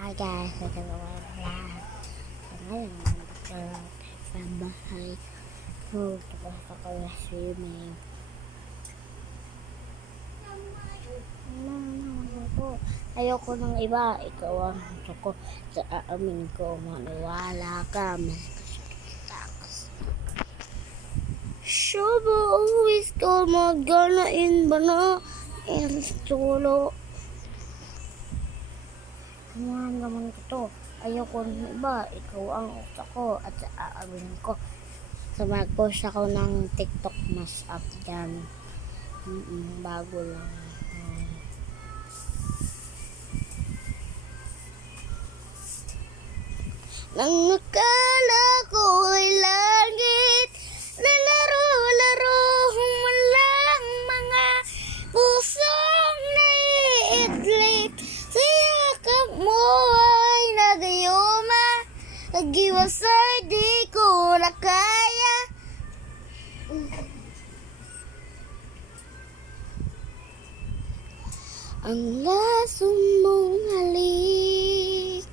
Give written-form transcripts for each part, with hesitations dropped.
Hi guys, welcome to my vlog. So ngayon, nandito sa bahay ko. Tapos ako na swimming. Ayoko ng iba. Ikaw ang gusto ko. Sa aamin ko, maniwala ka. Shubo, always ko maganain ba na? Solo. Naman ko to. Ayoko ng iba. Ikaw ang gusto ko. At sa aamin ko. So mag-post ako ng TikTok mas up dyan. Bago lang. Nang akala ko'y langit, lalaro-laro humalang mga pusong naiidlip. Sa yakap mo ay nagayuma, nagiwasay di ko na kaya. Ang laso mong halik.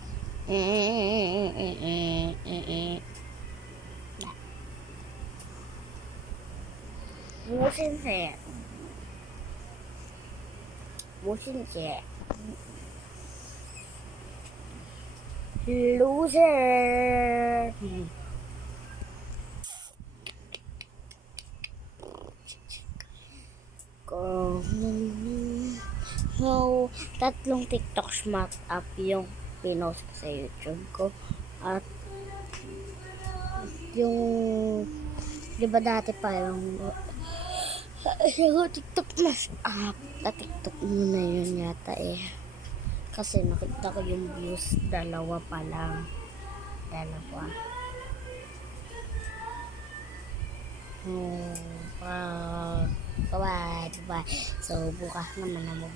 Bullshit. Loser. So, tatlong TikTok smart up yung pinost ko sa YouTube ko. At yung, di ba dati pa yung TikTok mas up. TikTok muna yun yata eh. Kasi nakita ko yung views, dalawa pa lang. Bye. So, bukas naman na mag